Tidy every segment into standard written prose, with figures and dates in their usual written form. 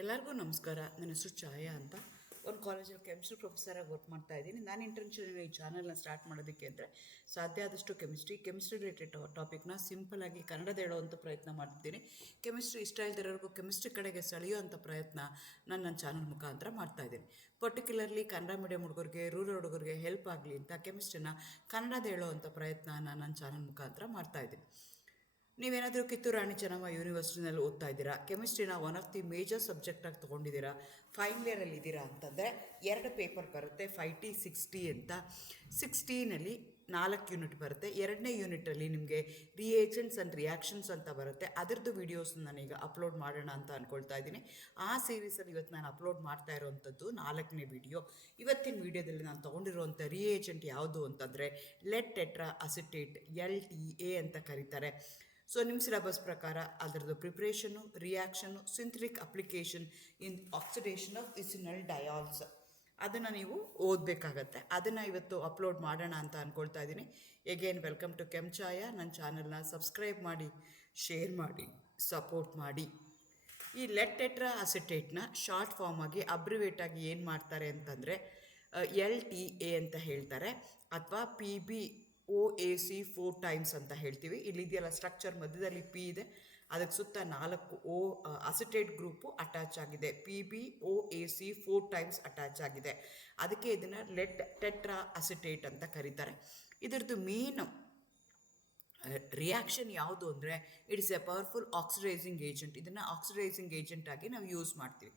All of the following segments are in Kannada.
ಎಲ್ಲರಿಗೂ ನಮಸ್ಕಾರ. ನನ್ನ ಹೆಸರು ಛಾಯಾ ಅಂತ. ಒಂದು ಕಾಲೇಜಲ್ಲಿ ಕೆಮಿಸ್ಟ್ರಿ ಪ್ರೊಫೆಸರಾಗಿ ವರ್ಕ್ ಮಾಡ್ತಾ ಇದ್ದೀನಿ. ನಾನು ಇಂಟೆನ್ಷನ್ ಈ ಚಾನಲ್ನ ಸ್ಟಾರ್ಟ್ ಮಾಡೋದಕ್ಕೆ ಅಂದರೆ ಸಾಧ್ಯ ಆದಷ್ಟು ಕೆಮಿಸ್ಟ್ರಿ ರಿಲೇಟೆಡ್ ಟಾಪಿಕ್ನ ಸಿಂಪಲಾಗಿ ಕನ್ನಡದ ಹೇಳೋವಂಥ ಪ್ರಯತ್ನ ಮಾಡ್ತಿದ್ದೀನಿ. ಕೆಮಿಸ್ಟ್ರಿ ಇಷ್ಟ ಇಲ್ದಿರೋರ್ಗೂ ಕೆಮಿಸ್ಟ್ರಿ ಕಡೆಗೆ ಸೆಳೆಯುವಂಥ ಪ್ರಯತ್ನ ನನ್ನ ಚಾನಲ್ ಮುಖಾಂತರ ಮಾಡ್ತಾಯಿದ್ದೀನಿ. ಪರ್ಟಿಕ್ಯುಲರ್ಲಿ ಕನ್ನಡ ಮೀಡಿಯಂ ಹುಡುಗರಿಗೆ, ರೂರಲ್ ಹುಡುಗರಿಗೆ ಹೆಲ್ಪ್ ಆಗಲಿ ಅಂತ ಕೆಮಿಸ್ಟ್ರಿನ ಕನ್ನಡದ ಹೇಳೋವಂಥ ಪ್ರಯತ್ನ ನನ್ನ ಚಾನಲ್ ಮುಖಾಂತರ ಮಾಡ್ತಾಯಿದ್ದೀನಿ. ನೀವೇನಾದರೂ ಕಿತ್ತೂರು ರಾಣಿ ಚೆನ್ನಮ್ಮ ಯೂನಿವರ್ಸಿಟಿನಲ್ಲಿ ಓದ್ತಾ ಇದ್ದೀರಾ, ಕೆಮಿಸ್ಟ್ರಿನ ಒನ್ ಆಫ್ ದಿ ಮೇಜರ್ ಸಬ್ಜೆಕ್ಟಾಗಿ ತೊಗೊಂಡಿದ್ದೀರಾ, ಫೈನಲ್ ಇಯರಲ್ಲಿ ಇದ್ದೀರಾ ಅಂತಂದರೆ 2 ಪೇಪರ್ ಬರುತ್ತೆ. 5T 6T ಅಂತ. 6Tನಲ್ಲಿ 4 ಯೂನಿಟ್ ಬರುತ್ತೆ. 2ನೇ ಯೂನಿಟಲ್ಲಿ ನಿಮಗೆ ರಿಯೇಜೆಂಟ್ಸ್ ಆ್ಯಂಡ್ ರಿಯಾಕ್ಷನ್ಸ್ ಅಂತ ಬರುತ್ತೆ. ಅದರದ್ದು ವೀಡಿಯೋಸ್ ನಾನೀಗ ಅಪ್ಲೋಡ್ ಮಾಡೋಣ ಅಂತ ಅಂದ್ಕೊಳ್ತಾ ಇದ್ದೀನಿ. ಆ ಸೀರೀಸಲ್ಲಿ ಇವತ್ತು ನಾನು ಅಪ್ಲೋಡ್ ಮಾಡ್ತಾ ಇರೋವಂಥದ್ದು 4ನೇ ವಿಡಿಯೋ. ಇವತ್ತಿನ ವಿಡಿಯೋದಲ್ಲಿ ನಾನು ತೊಗೊಂಡಿರುವಂಥ ರಿಯೇಜೆಂಟ್ ಯಾವುದು ಅಂತಂದರೆ ಲೆಡ್ ಟೆಟ್ರಾ ಅಸಿಟೇಟ್, LTA ಅಂತ ಕರೀತಾರೆ. ಸೊ ನಿಮ್ಮ ಸಿಲೆಬಸ್ ಪ್ರಕಾರ ಅದರದ್ದು preparation, reaction, synthetic application in oxidation of vicinal diols ಅದನ್ನು ನೀವು ಓದಬೇಕಾಗತ್ತೆ. ಅದನ್ನು ಇವತ್ತು ಅಪ್ಲೋಡ್ ಮಾಡೋಣ ಅಂತ ಅಂದ್ಕೊಳ್ತಾ ಇದ್ದೀನಿ. ಎಗೇನ್ ವೆಲ್ಕಮ್ ಟು ಛಾಯಾ. ನನ್ನ ಚಾನಲ್ನ ಸಬ್ಸ್ಕ್ರೈಬ್ ಮಾಡಿ, ಶೇರ್ ಮಾಡಿ, ಸಪೋರ್ಟ್ ಮಾಡಿ. ಈ ಲೆಡ್ ಟೆಟ್ರಾ ಅಸಿಟೇಟ್ನ ಶಾರ್ಟ್ ಫಾರ್ಮಾಗಿ ಅಬ್ರಿವೇಟಾಗಿ ಏನು ಮಾಡ್ತಾರೆ ಅಂತಂದರೆ LTA ಅಂತ ಹೇಳ್ತಾರೆ, ಅಥವಾ PbOAC 4 ಟೈಮ್ಸ್ ಅಂತ ಹೇಳ್ತೀವಿ. ಇಲ್ಲಿದೆಯಲ್ಲ ಸ್ಟ್ರಕ್ಚರ್, ಮಧ್ಯದಲ್ಲಿ P ಇದೆ, ಅದಕ್ಕೆ ಸುತ್ತ 4 O ಅಸಿಟೇಟ್ ಗ್ರೂಪು ಅಟ್ಯಾಚ್ ಆಗಿದೆ. PbOAC 4 ಟೈಮ್ಸ್ ಅಟ್ಯಾಚ್ ಆಗಿದೆ. ಅದಕ್ಕೆ ಇದನ್ನು ಲೆಡ್ ಟೆಟ್ರಾ ಅಸಿಟೇಟ್ ಅಂತ ಕರೀತಾರೆ. ಇದರದ್ದು ಮೇನ್ ರಿಯಾಕ್ಷನ್ ಯಾವುದು ಅಂದರೆ it's a powerful oxidising agent. ಇದನ್ನು ಆಕ್ಸಿಡೈಸಿಂಗ್ ಏಜೆಂಟ್ ಆಗಿ ನಾವು ಯೂಸ್ ಮಾಡ್ತೀವಿ.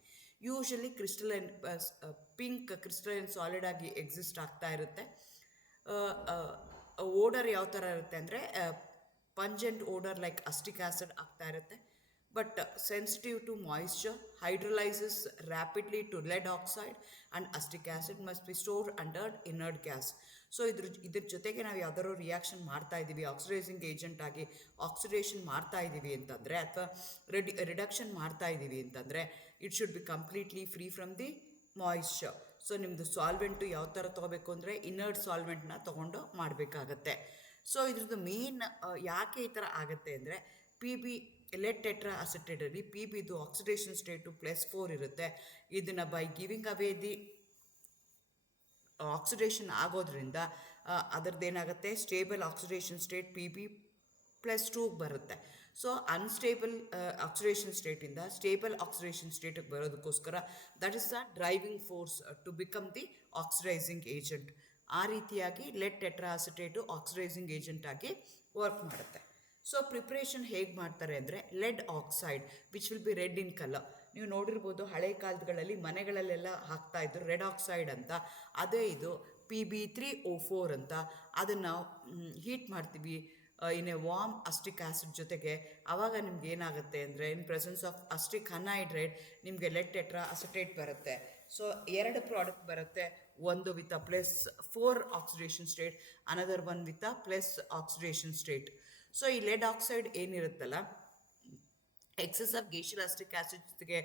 Usually crystalline pink crystalline solid ಆಗಿ ಎಕ್ಸಿಸ್ಟ್ ಆಗ್ತಾ ಇರುತ್ತೆ. ಓಡರ್ ಯಾವ ಥರ ಇರುತ್ತೆ ಅಂದರೆ pungent odour like acetic acid ಆಗ್ತಾ ಇರುತ್ತೆ. But sensitive to moisture, hydrolyses rapidly to lead oxide and acetic acid must be stored under inert gas. So ಇದ್ರ ಜೊತೆಗೆ ನಾವು ಯಾವ್ದಾದ್ರು ರಿಯಾಕ್ಷನ್ ಮಾಡ್ತಾ ಇದ್ದೀವಿ, ಆಕ್ಸಿಡೈಸಿಂಗ್ ಏಜೆಂಟ್ ಆಗಿ ಆಕ್ಸಿಡೇಷನ್ ಮಾಡ್ತಾ ಇದ್ದೀವಿ ಅಂತಂದರೆ, ಅಥವಾ ರಿಡಕ್ಷನ್ ಮಾಡ್ತಾ ಇದ್ದೀವಿ ಅಂತಂದರೆ it should be completely free from the moisture. So ನಿಮ್ಮದು ಸಾಲ್ವೆಂಟು ಯಾವ ಥರ ತೊಗೋಬೇಕು ಅಂದರೆ ಇನರ್ಟ್ ಸಾಲ್ವೆಂಟ್ನ ತೊಗೊಂಡು ಮಾಡಬೇಕಾಗತ್ತೆ. ಸೊ ಇದ್ರದ್ದು ಮೇನ್ ಯಾಕೆ ಈ ಥರ ಆಗುತ್ತೆ ಅಂದರೆ ಲೆಡ್ ಟೆಟ್ರಾ ಅಸಿಟೇಟಲ್ಲಿ PBದು ಆಕ್ಸಿಡೇಷನ್ ಸ್ಟೇಟು +4 ಇರುತ್ತೆ. ಇದನ್ನು by giving away the oxidation ಆಗೋದ್ರಿಂದ ಅದರದ್ದೇನಾಗುತ್ತೆ, ಸ್ಟೇಬಲ್ ಆಕ್ಸಿಡೇಷನ್ ಸ್ಟೇಟ್ PB+2 ಬರುತ್ತೆ. ಸೊ ಅನ್ಸ್ಟೇಬಲ್ ಆಕ್ಸಿಡೇಷನ್ ಸ್ಟೇಟಿಂದ ಸ್ಟೇಬಲ್ ಆಕ್ಸಿಡೇಷನ್ ಸ್ಟೇಟಿಗೆ ಬರೋದಕ್ಕೋಸ್ಕರ that is the driving force to become the oxidising agent. ಆ ರೀತಿಯಾಗಿ lead tetra acetate oxidising agent ಆಗಿ ವರ್ಕ್ ಮಾಡುತ್ತೆ. ಸೊ ಪ್ರಿಪ್ರೇಷನ್ ಹೇಗೆ ಮಾಡ್ತಾರೆ ಅಂದರೆ lead oxide which will be red in colour. ನೀವು ನೋಡಿರ್ಬೋದು, ಹಳೆ ಕಾಲಗಳಲ್ಲಿ ಮನೆಗಳಲ್ಲೆಲ್ಲ ಹಾಕ್ತಾಯಿದ್ರು ರೆಡ್ ಆಕ್ಸೈಡ್ ಅಂತ. ಅದೇ ಇದು Pb3O4 ಅಂತ. ಅದನ್ನು ಹೀಟ್ ಮಾಡ್ತೀವಿ ಇನ್ ಎ ವಾರ್ಮ್ ಅಸ್ಟಿಕ್ ಆ್ಯಸಿಡ್ ಜೊತೆಗೆ. ಆವಾಗ ನಿಮ್ಗೆ ಏನಾಗುತ್ತೆ ಅಂದರೆ in presence of acetic anhydride ನಿಮಗೆ ಲೆಡ್ ಟೆಟ್ರಾ ಅಸಿಟೇಟ್ ಬರುತ್ತೆ. ಸೊ 2 ಪ್ರಾಡಕ್ಟ್ ಬರುತ್ತೆ, ಒಂದು with +4 oxidation state, another one with plus oxidation state. So ಈ ಲೆಡ್ ಆಕ್ಸೈಡ್ ಏನಿರುತ್ತಲ್ಲ, excess of glacial acetic acid ಜೊತೆಗೆ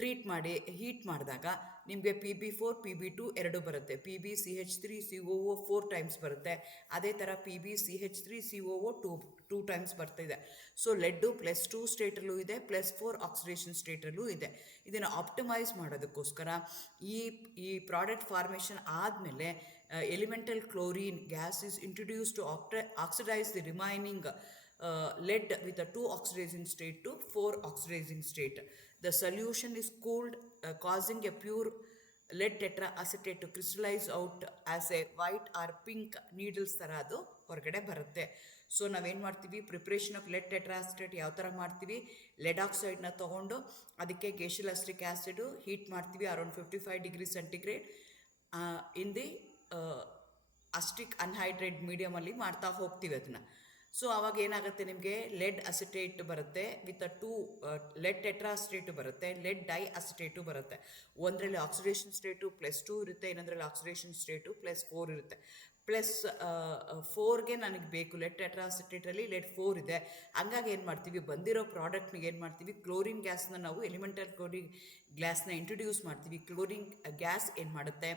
ಟ್ರೀಟ್ ಮಾಡಿ ಹೀಟ್ ಮಾಡಿದಾಗ ನಿಮಗೆ PB4 PB2 2 ಬರುತ್ತೆ. PbCH3COO 4 ಟೈಮ್ಸ್ ಬರುತ್ತೆ. ಅದೇ ಥರ PbCH3COO 2 ಟೈಮ್ಸ್ ಬರ್ತಿದೆ. ಸೊ ಲೆಡ್ಡು +2 ಸ್ಟೇಟಲ್ಲೂ ಇದೆ, +4 ಆಕ್ಸಿಡೇಷನ್ ಸ್ಟೇಟಲ್ಲೂ ಇದೆ. ಇದನ್ನು ಆಪ್ಟಿಮೈಸ್ ಮಾಡೋದಕ್ಕೋಸ್ಕರ ಈ ಪ್ರಾಡಕ್ಟ್ ಫಾರ್ಮೇಷನ್ ಆದಮೇಲೆ elemental chlorine gas is introduce to oxidise the remaining lead with a 2 oxidizing state to 4 oxidizing state. The solution is cooled, causing a pure lead tetra acetate to crystallize out as a white or pink needles ಥರ ಅದು ಹೊರಗಡೆ ಬರುತ್ತೆ. ಸೊ ನಾವೇನು ಮಾಡ್ತೀವಿ, preparation of lead tetra acetate ಯಾವ ಥರ ಮಾಡ್ತೀವಿ, ಲೆಡ್ ಆಕ್ಸೈಡ್ನ ತೊಗೊಂಡು ಅದಕ್ಕೆ ಗೇಷಿಯಲ್ ಅಸ್ಟಿಕ್ ಆ್ಯಸಿಡು ಹೀಟ್ ಮಾಡ್ತೀವಿ around 55 degree centigrade in the acetic anhydride ಮೀಡಿಯಮಲ್ಲಿ ಮಾಡ್ತಾ ಹೋಗ್ತೀವಿ ಅದನ್ನು. ಸೊ ಆವಾಗ ಏನಾಗುತ್ತೆ, ನಿಮಗೆ ಲೆಡ್ ಅಸಿಟೇಟ್ ಬರುತ್ತೆ ವಿತ್ 2 ಲೆಡ್ ಟೆಟ್ರಾ ಅಸಿಟೇಟು ಬರುತ್ತೆ, ಲೆಡ್ ಡೈ ಅಸಿಟೇಟು ಬರುತ್ತೆ. ಒಂದರಲ್ಲಿ ಆಕ್ಸಿಡೇಷನ್ ಸ್ಟೇಟು +2 ಇರುತ್ತೆ, ಇನ್ನೊಂದರಲ್ಲಿ ಆಕ್ಸಿಡೇಷನ್ ಸ್ಟೇಟು +4 ಇರುತ್ತೆ. +4ಗೆ ನನಗೆ ಬೇಕು, ಲೆಡ್ ಟೆಟ್ರಾ ಅಸಿಟೇಟಲ್ಲಿ ಲೆಡ್ 4 ಇದೆ. ಹಂಗಾಗಿ ಏನು ಮಾಡ್ತೀವಿ, ಬಂದಿರೋ ಪ್ರಾಡಕ್ಟ್ನಿಗೆ ಏನು ಮಾಡ್ತೀವಿ, ಕ್ಲೋರಿನ್ ಗ್ಯಾಸ್ನ ನಾವು ಎಲಿಮೆಂಟಲ್ ಕ್ಲೋರಿನ್ ಗ್ಯಾಸ್ನ ಇಂಟ್ರೊಡ್ಯೂಸ್ ಮಾಡ್ತೀವಿ. ಕ್ಲೋರಿನ್ ಗ್ಯಾಸ್ ಏನು ಮಾಡುತ್ತೆ,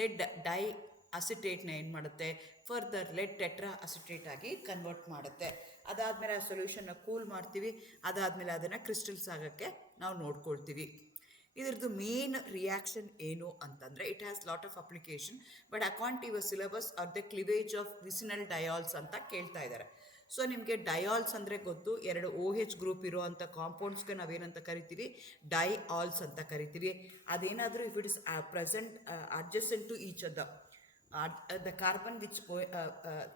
ಲೆಡ್ ಡೈ ಅಸಿಟೇಟ್ನ ಏನು ಮಾಡುತ್ತೆ, ಫರ್ದರ್ ಲೆಡ್ ಟೆಟ್ರಾ ಅಸಿಟೇಟ್ ಆಗಿ ಕನ್ವರ್ಟ್ ಮಾಡುತ್ತೆ. ಅದಾದಮೇಲೆ ಆ ಸೊಲ್ಯೂಷನ್ನ ಕೂಲ್ ಮಾಡ್ತೀವಿ. ಅದಾದಮೇಲೆ ಅದನ್ನು ಕ್ರಿಸ್ಟಲ್ಸ್ ಆಗೋಕ್ಕೆ ನಾವು ನೋಡ್ಕೊಳ್ತೀವಿ. ಇದ್ರದ್ದು ಮೇನ್ ರಿಯಾಕ್ಷನ್ ಏನು ಅಂತಂದರೆ it has lot of application, but according to your syllabus are the cleavage of vicinal diols ಅಂತ ಕೇಳ್ತಾ ಇದ್ದಾರೆ. ಸೊ ನಿಮಗೆ ಡಯಾಲ್ಸ್ ಅಂದರೆ ಗೊತ್ತು, ಎರಡು OH ಗ್ರೂಪ್ ಇರುವಂಥ ಕಾಂಪೌಂಡ್ಸ್ಗೆ ನಾವೇನಂತ ಕರಿತೀವಿ, ಡೈಆಲ್ಸ್ ಅಂತ ಕರಿತೀವಿ. ಅದೇನಾದರೂ if it is present adjacent to each the carbon which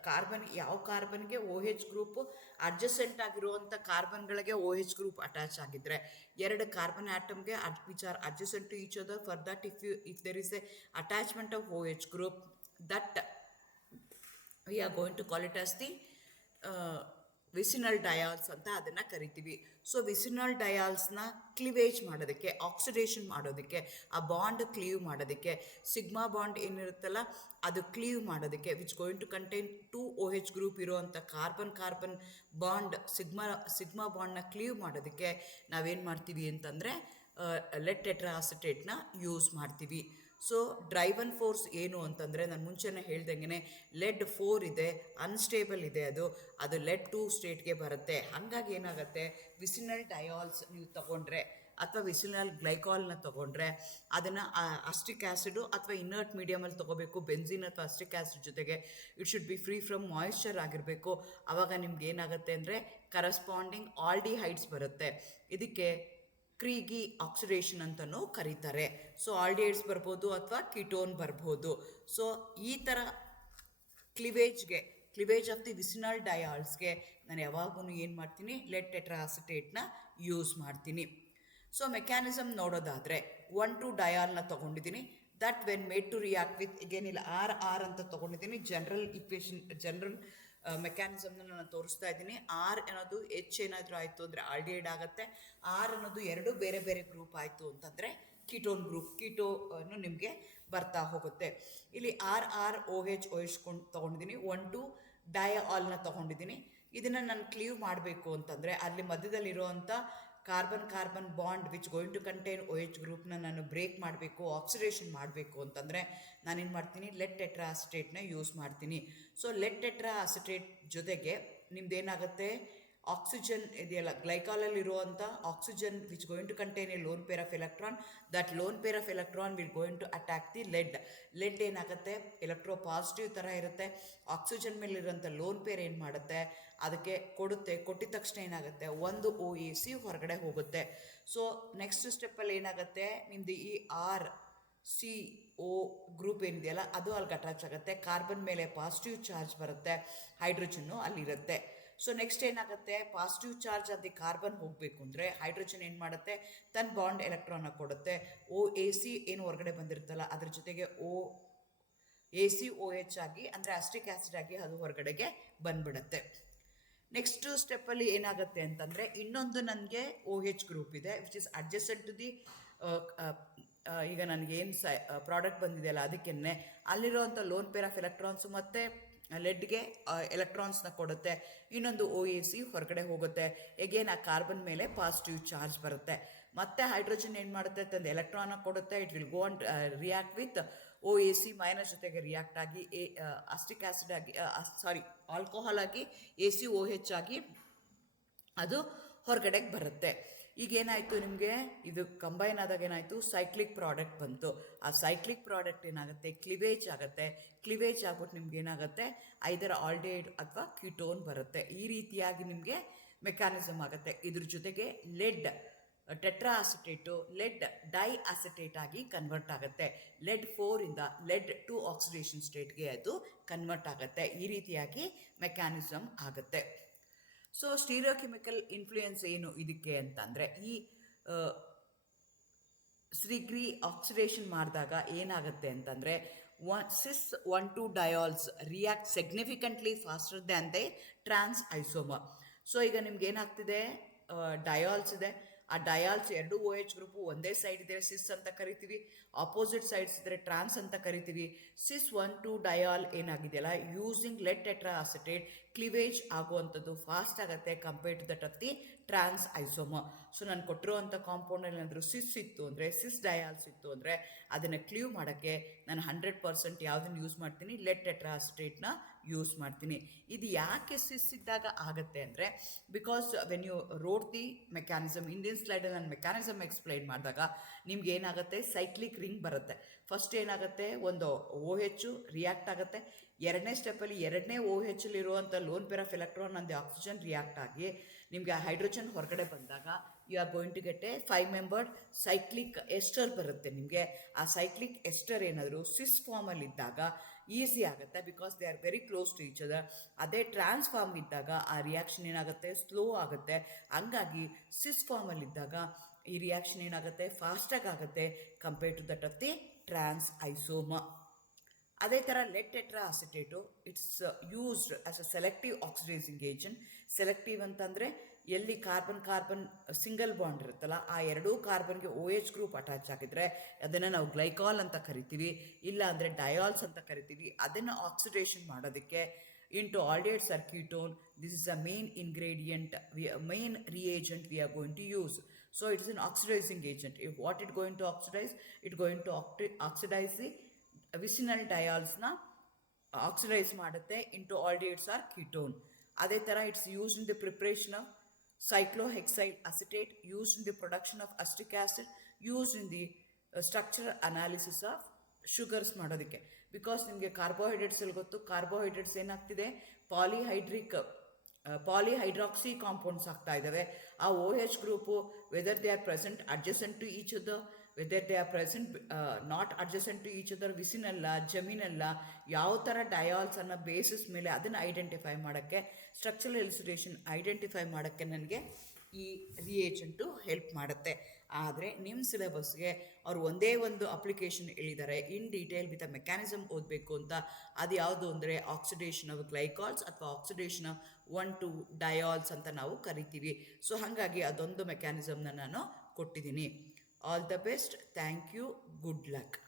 carbon, ಯಾವ ಕಾರ್ಬನ್ಗೆ OH ಗ್ರೂಪು ಅಡ್ಜಸೆಂಟ್ ಆಗಿರುವಂಥ ಕಾರ್ಬನ್ಗಳಿಗೆ OH ಗ್ರೂಪ್ ಅಟ್ಯಾಚ್ ಆಗಿದ್ದರೆ, ಎರಡು ಕಾರ್ಬನ್ ಆಟಮ್ಗೆ which are adjacent to each other, for that if there is a attachment of OH group, that we are going to call it as the vicinal diols ಅಂತ ಅದನ್ನು ಕರಿತೀವಿ. ಸೊ ವಿಸಿನಲ್ ಡಯಾಲ್ಸ್ನ ಕ್ಲಿವೇಜ್ ಮಾಡೋದಕ್ಕೆ, ಆಕ್ಸಿಡೇಷನ್ ಮಾಡೋದಕ್ಕೆ, ಆ ಬಾಂಡ್ ಕ್ಲೀವ್ ಮಾಡೋದಕ್ಕೆ, ಸಿಗ್ಮಾ ಬಾಂಡ್ ಏನಿರುತ್ತಲ್ಲ ಅದು ಕ್ಲೀವ್ ಮಾಡೋದಕ್ಕೆ, which going to contain 2 OH group ಇರುವಂಥ ಕಾರ್ಬನ್ ಬಾಂಡ್ ಸಿಗ್ಮಾ ಬಾಂಡ್ನ ಕ್ಲೀವ್ ಮಾಡೋದಕ್ಕೆ ನಾವೇನು ಮಾಡ್ತೀವಿ ಅಂತಂದರೆ ಲೆಡ್ ಟೆಟ್ರಾಅಸಿಟೇಟ್ನ ಯೂಸ್ ಮಾಡ್ತೀವಿ. ಸೊ ಡ್ರೈವನ್ ಫೋರ್ಸ್ ಏನು ಅಂತಂದರೆ, ನಾನು ಮುಂಚೆನೇ ಹೇಳ್ದಂಗೆ ಲೆಡ್ 4 ಇದೆ, ಅನ್ಸ್ಟೇಬಲ್ ಇದೆ, ಅದು ಲೆಡ್ 2 ಸ್ಟೇಟ್ಗೆ ಬರುತ್ತೆ. ಹಾಗಾಗಿ ಏನಾಗುತ್ತೆ, ವಿಸಿನಲ್ ಡಯಾಲ್ಸ್ ನೀವು ತೊಗೊಂಡ್ರೆ ಅಥವಾ ವಿಸಿನಲ್ ಗ್ಲೈಕಾಲ್ನ ತೊಗೊಂಡ್ರೆ ಅದನ್ನು ಅಸ್ಟಿಕ್ ಆ್ಯಸಿಡು ಅಥವಾ ಇನ್ನರ್ಟ್ ಮೀಡಿಯಮಲ್ಲಿ ತೊಗೋಬೇಕು. ಬೆನ್ಸಿನ್ ಅಥವಾ ಅಸ್ಟಿಕ್ ಆ್ಯಸಿಡ್ ಜೊತೆಗೆ it should be free from moisture ಆಗಿರಬೇಕು. ಆವಾಗ ನಿಮ್ಗೆ ಏನಾಗುತ್ತೆ ಅಂದರೆ ಕರಸ್ಪಾಂಡಿಂಗ್ ಆಲ್ಡಿಹೈಡ್ಸ್ ಬರುತ್ತೆ. ಇದಕ್ಕೆ ಕ್ರೀಗಿ ಆಕ್ಸಿಡೇಷನ್ ಅಂತಲೂ ಕರೀತಾರೆ. ಸೊ ಆಲ್ಡಿಹೈಡ್ಸ್ ಬರ್ಬೋದು ಅಥವಾ ಕೀಟೋನ್ ಬರ್ಬೋದು. ಸೊ ಈ ಥರ ಕ್ಲಿವೇಜ್ ಆಫ್ ದಿ ವಿಸಿನಲ್ ಡಯಾಲ್ಸ್ಗೆ ನಾನು ಯಾವಾಗೂ ಏನು ಮಾಡ್ತೀನಿ, ಲೆಡ್ ಟೆಟ್ರಾಅಸಿಟೇಟ್ನ ಯೂಸ್ ಮಾಡ್ತೀನಿ. ಸೊ ಮೆಕ್ಯಾನಿಸಮ್ ನೋಡೋದಾದರೆ 1,2 ಡಯಾಲ್ನ ತೊಗೊಂಡಿದ್ದೀನಿ. That when made to react with ಇಲ್ಲಿ R ಅಂತ ತೊಗೊಂಡಿದ್ದೀನಿ. ಜನರಲ್ ಮೆಕ್ಯಾನಿಸಮ್ನ ನಾನು ತೋರಿಸ್ತಾ ಇದ್ದೀನಿ. R ಅನ್ನೋದು H ಏನಾದರೂ ಆಯಿತು ಅಂದರೆ ಆಲ್ಡಿಹೈಡ್ ಆಗುತ್ತೆ. R ಅನ್ನೋದು 2 ಬೇರೆ ಬೇರೆ ಗ್ರೂಪ್ ಆಯಿತು ಅಂತಂದರೆ ಕೀಟೋನ್ ಗ್ರೂಪ್, ಕೀಟೋನು ನಿಮಗೆ ಬರ್ತಾ ಹೋಗುತ್ತೆ. ಇಲ್ಲಿ OH ತೊಗೊಂಡಿದ್ದೀನಿ. 1,2 ಡಯಾಲ್ನ ತೊಗೊಂಡಿದ್ದೀನಿ. ಇದನ್ನು ನಾನು ಕ್ಲೀವ್ ಮಾಡಬೇಕು ಅಂತಂದರೆ ಅಲ್ಲಿ ಮಧ್ಯದಲ್ಲಿರುವಂಥ carbon bond which going to contain OH ಗ್ರೂಪ್ನ ನಾನು ಬ್ರೇಕ್ ಮಾಡಬೇಕು, ಆಕ್ಸಿಡೇಷನ್ ಮಾಡಬೇಕು ಅಂತಂದರೆ ನಾನೇನು ಮಾಡ್ತೀನಿ, ಲೆಡ್ ಟೆಟ್ರಾಅಸಿಟೇಟ್ನ ಯೂಸ್ ಮಾಡ್ತೀನಿ. ಸೊ ಲೆಡ್ ಟೆಟ್ರಾಅಸಿಟೇಟ್ ಜೊತೆಗೆ ನಿಮ್ದೇನಾಗುತ್ತೆ, ಆಕ್ಸಿಜನ್ ಇದೆಯಲ್ಲ, ಗ್ಲೈಕಾಲಲ್ಲಿರುವಂಥ oxygen which going to contain a lone pair of electron, that lone pair of electron will going to attack the lead ಏನಾಗುತ್ತೆ, ಎಲೆಕ್ಟ್ರೋ ಪಾಸಿಟಿವ್ ಥರ ಇರುತ್ತೆ. ಆಕ್ಸಿಜನ್ ಮೇಲಿರೋಂಥ ಲೋನ್ ಪೇರ್ ಏನು ಮಾಡುತ್ತೆ, ಅದಕ್ಕೆ ಕೊಟ್ಟಿದ ತಕ್ಷಣ ಏನಾಗುತ್ತೆ, ಒಂದು OAC ಹೊರಗಡೆ ಹೋಗುತ್ತೆ. ಸೊ ನೆಕ್ಸ್ಟ್ ಸ್ಟೆಪ್ಪಲ್ಲಿ ಏನಾಗುತ್ತೆ, ನಿಮ್ಮದು ಈ RCO ಗ್ರೂಪ್ ಏನಿದೆಯಲ್ಲ ಅದು ಅಲ್ಲಿಗೆ ಅಟ್ಯಾಚ್ ಆಗುತ್ತೆ. ಕಾರ್ಬನ್ ಮೇಲೆ ಪಾಸಿಟಿವ್ ಚಾರ್ಜ್ ಬರುತ್ತೆ, ಹೈಡ್ರೋಜನ್ನು ಅಲ್ಲಿರುತ್ತೆ. ಸೊ ನೆಕ್ಸ್ಟ್ ಏನಾಗುತ್ತೆ, ಪಾಸಿಟಿವ್ ಚಾರ್ಜ್ ಅದು ಕಾರ್ಬನ್ ಹೋಗಬೇಕು ಅಂದರೆ ಹೈಡ್ರೋಜನ್ ಏನು ಮಾಡುತ್ತೆ, ತನ್ನ ಬಾಂಡ್ ಎಲೆಕ್ಟ್ರಾನ್ನ ಕೊಡುತ್ತೆ. OAC ಏನು ಹೊರಗಡೆ ಬಂದಿರುತ್ತಲ್ಲ ಅದ್ರ ಜೊತೆಗೆ ACOH ಆಗಿ, ಅಂದರೆ ಅಸ್ಟಿಕ್ ಆ್ಯಸಿಡ್ ಆಗಿ ಅದು ಹೊರಗಡೆಗೆ ಬಂದ್ಬಿಡುತ್ತೆ. ನೆಕ್ಸ್ಟ್ ಸ್ಟೆಪ್ಪಲ್ಲಿ ಏನಾಗುತ್ತೆ ಅಂತಂದರೆ, ಇನ್ನೊಂದು ನನಗೆ OH ಗ್ರೂಪ್ ಇದೆ which is adjacent to the ಈಗ ನನಗೇನು ಪ್ರಾಡಕ್ಟ್ ಬಂದಿದೆಯಲ್ಲ ಅದಕ್ಕೇನೆ ಅಲ್ಲಿರುವಂಥ ಲೋನ್ ಪೇರ್ ಆಫ್ ಎಲೆಕ್ಟ್ರಾನ್ಸು ಮತ್ತು ಲೆಡ್ಗೆ ಎಲೆಕ್ಟ್ರಾನ್ಸ್ನ ಕೊಡುತ್ತೆ. ಇನ್ನೊಂದು OAC ಹೊರಗಡೆ ಹೋಗುತ್ತೆ. ಎಗೇನ್ ಆ ಕಾರ್ಬನ್ ಮೇಲೆ ಪಾಸಿಟಿವ್ ಚಾರ್ಜ್ ಬರುತ್ತೆ. ಮತ್ತು ಹೈಡ್ರೋಜನ್ ಏನು ಮಾಡುತ್ತೆ, ತಂದು ಎಲೆಕ್ಟ್ರಾನ್ನ ಕೊಡುತ್ತೆ. It will go and react with OAC minus ಜೊತೆಗೆ ರಿಯಾಕ್ಟ್ ಆಗಿ ಅಸ್ಟಿಕ್ ಆ್ಯಸಿಡ್ ಆಗಿ ಆಲ್ಕೋಹಾಲ್ ಆಗಿ ACOH ಆಗಿ ಅದು ಹೊರಗಡೆಗೆ ಬರುತ್ತೆ. ಈಗೇನಾಯಿತು, ನಿಮಗೆ ಇದು ಕಂಬೈನ್ ಆದಾಗ ಏನಾಯಿತು, ಸೈಕ್ಲಿಕ್ ಪ್ರಾಡಕ್ಟ್ ಬಂತು. ಆ ಸೈಕ್ಲಿಕ್ ಪ್ರಾಡಕ್ಟ್ ಏನಾಗುತ್ತೆ, ಕ್ಲಿವೇಜ್ ಆಗುತ್ತೆ. ಕ್ಲಿವೇಜ್ ಆಗ್ಬಿಟ್ಟು ನಿಮ್ಗೆ ಏನಾಗುತ್ತೆ, ಐದರ್ ಆಲ್ಡಿಹೈಡ್ ಅಥವಾ ಕೀಟೋನ್ ಬರುತ್ತೆ. ಈ ರೀತಿಯಾಗಿ ನಿಮಗೆ ಮೆಕ್ಯಾನಿಸಮ್ ಆಗುತ್ತೆ. ಇದ್ರ ಜೊತೆಗೆ ಲೆಡ್ ಟೆಟ್ರಾಅಸಿಟೇಟು ಲೆಡ್ ಡೈಅಸಿಟೇಟ್ ಆಗಿ ಕನ್ವರ್ಟ್ ಆಗುತ್ತೆ. ಲೆಡ್ 4 ಲೆಡ್ 2 ಆಕ್ಸಿಡೇಷನ್ ಸ್ಟೇಟ್ಗೆ ಅದು ಕನ್ವರ್ಟ್ ಆಗುತ್ತೆ. ಈ ರೀತಿಯಾಗಿ ಮೆಕ್ಯಾನಿಸಮ್ ಆಗುತ್ತೆ. ಸೊ ಸ್ಟೀರಿಯೋಕೆಮಿಕಲ್ ಇನ್ಫ್ಲೂಯೆನ್ಸ್ ಏನು ಇದಕ್ಕೆ ಅಂತಂದರೆ, ಈ ಸಿಗ್ರಿ ಆಕ್ಸಿಡೇಷನ್ ಮಾಡಿದಾಗ ಏನಾಗುತ್ತೆ ಅಂತಂದರೆ, cis 1,2 diols react significantly faster than they trans isomer. So ಈಗ ನಿಮ್ಗೆ ಏನಾಗ್ತಿದೆ, ಡಯಾಲ್ಸ್ ಇದೆ, ಆ ಡಯಾಲ್ಸ್ 2 OH ಗ್ರೂಪು ಒಂದೇ ಸೈಡ್ ಇದೆ, ಸಿಸ್ ಅಂತ ಕರಿತೀವಿ. ಆಪೋಸಿಟ್ ಸೈಡ್ಸ್ ಇದ್ದರೆ ಟ್ರಾನ್ಸ್ ಅಂತ ಕರಿತೀವಿ. cis 1,2 ಡಯಾಲ್ ಏನಾಗಿದೆಯಲ್ಲ, ಯೂಸಿಂಗ್ ಲೆಡ್ ಟೆಟ್ರಾಅಸಿಟೇಟ್ ಕ್ಲಿವೇಜ್ ಆಗುವಂಥದ್ದು ಫಾಸ್ಟ್ ಆಗುತ್ತೆ compared to that of the trans isomer. So ನಾನು ಕೊಟ್ಟಿರುವಂಥ ಕಾಂಪೌಂಡಲ್ಲಿ ಏನಾದರೂ ಸಿಸ್ ಇತ್ತು ಅಂದರೆ, ಸಿಸ್ ಡಯಾಲ್ಸ್ ಇತ್ತು ಅಂದರೆ ಅದನ್ನು ಕ್ಲೀವ್ ಮಾಡೋಕ್ಕೆ ನಾನು 100% ಯಾವುದನ್ನು ಯೂಸ್ ಮಾಡ್ತೀನಿ, ಲೆಡ್ ಟೆಟ್ರಾಸಿಟೇಟ್ನ ಯೂಸ್ ಮಾಡ್ತೀನಿ. ಇದು ಯಾಕೆ ಸಿಸ್ ಇದ್ದಾಗ ಆಗುತ್ತೆ ಅಂದರೆ, because when you read the mechanism, Indian ಸ್ಲೈಡಲ್ಲಿ ನಾನು ಮೆಕ್ಯಾನಿಸಮ್ ಎಕ್ಸ್ಪ್ಲೈನ್ ಮಾಡಿದಾಗ ನಿಮ್ಗೆ ಏನಾಗುತ್ತೆ, ಸೈಕ್ಲಿಕ್ ರಿಂಗ್ ಬರುತ್ತೆ. ಫಸ್ಟ್ ಏನಾಗುತ್ತೆ, ಒಂದು OH ರಿಯಾಕ್ಟ್ ಆಗುತ್ತೆ. ಎರಡನೇ ಸ್ಟೆಪ್ಪಲ್ಲಿ ಎರಡನೇ OH ಇರುವಂಥ lone pair of electron and oxygen react ಆಗಿ ನಿಮಗೆ ಹೈಡ್ರೋಜನ್ ಹೊರಗಡೆ ಬಂದಾಗ you are going to get a 5 membered cyclic ester ಬರುತ್ತೆ ನಿಮಗೆ. ಆ ಸೈಕ್ಲಿಕ್ ಎಸ್ಟರ್ ಏನಾದರೂ ಸಿಸ್ ಫಾರ್ಮಲ್ಲಿ ಇದ್ದಾಗ ಈಸಿ ಆಗುತ್ತೆ, because they are very close to each other. ಅದೇ ಟ್ರಾನ್ಸ್ಫಾರ್ಮ್ ಇದ್ದಾಗ ಆ ರಿಯಾಕ್ಷನ್ ಏನಾಗುತ್ತೆ, ಸ್ಲೋ ಆಗುತ್ತೆ. ಹಂಗಾಗಿ ಸಿಸ್ ಫಾರ್ಮಲ್ಲಿ ಇದ್ದಾಗ ಈ ರಿಯಾಕ್ಷನ್ ಏನಾಗುತ್ತೆ, ಫಾಸ್ಟಾಗಿ ಆಗುತ್ತೆ compared to that of the trans isomer. ಅದೇ ಥರ lead tetra acetate it's used as a selective oxidising agent. Selective ಅಂತಂದರೆ ಎಲ್ಲಿ ಕಾರ್ಬನ್ ಸಿಂಗಲ್ ಬಾಂಡ್ ಇರುತ್ತಲ್ಲ, ಆ ಎರಡೂ ಕಾರ್ಬನ್ಗೆ OH ಗ್ರೂಪ್ ಅಟ್ಯಾಚ್ ಆಗಿದ್ರೆ ಅದನ್ನು ನಾವು ಗ್ಲೈಕಾಲ್ ಅಂತ ಕರಿತೀವಿ, ಇಲ್ಲ ಅಂದರೆ ಡಯಾಲ್ಸ್ ಅಂತ ಕರಿತೀವಿ. ಅದನ್ನು ಆಕ್ಸಿಡೇಷನ್ ಮಾಡೋದಕ್ಕೆ into aldehyde ketone, this is the main ingredient, main reagent we are going to use. So it is an oxidizing agent. If what it going to oxidize, it going to oxidize the vicinal diols na oxidize ಮಾಡುತ್ತೆ into aldehydes or ketone. ಅದೇ ಥರ it's used in the preparation of cyclohexyl acetate, used in the production of acetic acid, used in the structural analysis of sugars ಮಾಡೋದಕ್ಕೆ. ಬಿಕಾಸ್ ನಿಮಗೆ ಕಾರ್ಬೋಹೈಡ್ರೇಟ್ಸಲ್ಲಿ ಗೊತ್ತು, ಕಾರ್ಬೋಹೈಡ್ರೇಟ್ಸ್ ಏನಾಗ್ತಿದೆ, ಪಾಲಿಹೈಡ್ರಾಕ್ಸಿ ಕಾಂಪೌಂಡ್ಸ್ ಆಗ್ತಾ ಇದ್ದಾವೆ. ಆ OH group whether they are present adjacent to each other, whether they are present not adjacent to each other, ವಿಸಿನಲ್ಲ ಜಮೀನಲ್ಲ, ಯಾವ ಥರ ಡಯಾಲ್ಸ್ ಅನ್ನೋ ಬೇಸಿಸ್ ಮೇಲೆ ಅದನ್ನು ಐಡೆಂಟಿಫೈ ಮಾಡೋಕ್ಕೆ, ಸ್ಟ್ರಕ್ಚರಲ್ ಎಲಿಸಿಡೇಷನ್ ಐಡೆಂಟಿಫೈ ಮಾಡೋಕ್ಕೆ ನನಗೆ ಈ ರಿಯೇಜೆಂಟು ಹೆಲ್ಪ್ ಮಾಡುತ್ತೆ. ಆದರೆ ನಿಮ್ಮ ಸಿಲೆಬಸ್ಗೆ ಅವ್ರು ಒಂದೇ ಒಂದು ಅಪ್ಲಿಕೇಶನ್ ಹೇಳಿದ್ದಾರೆ, in detail with a mechanism ಓದಬೇಕು ಅಂತ. ಅದು ಯಾವುದು ಅಂದರೆ ಆಕ್ಸಿಡೇಷನ್ ಆಫ್ ಗ್ಲೈಕಾಲ್ಸ್ ಅಥವಾ ಆಕ್ಸಿಡೇಷನ್ ಆಫ್ 1,2 ಡಯಾಲ್ಸ್ ಅಂತ ನಾವು ಕರಿತೀವಿ. ಸೊ ಹಾಗಾಗಿ ಅದೊಂದು ಮೆಕ್ಯಾನಿಸಮ್ನ ನಾನು ಕೊಟ್ಟಿದ್ದೀನಿ. All the best, thank you, good luck.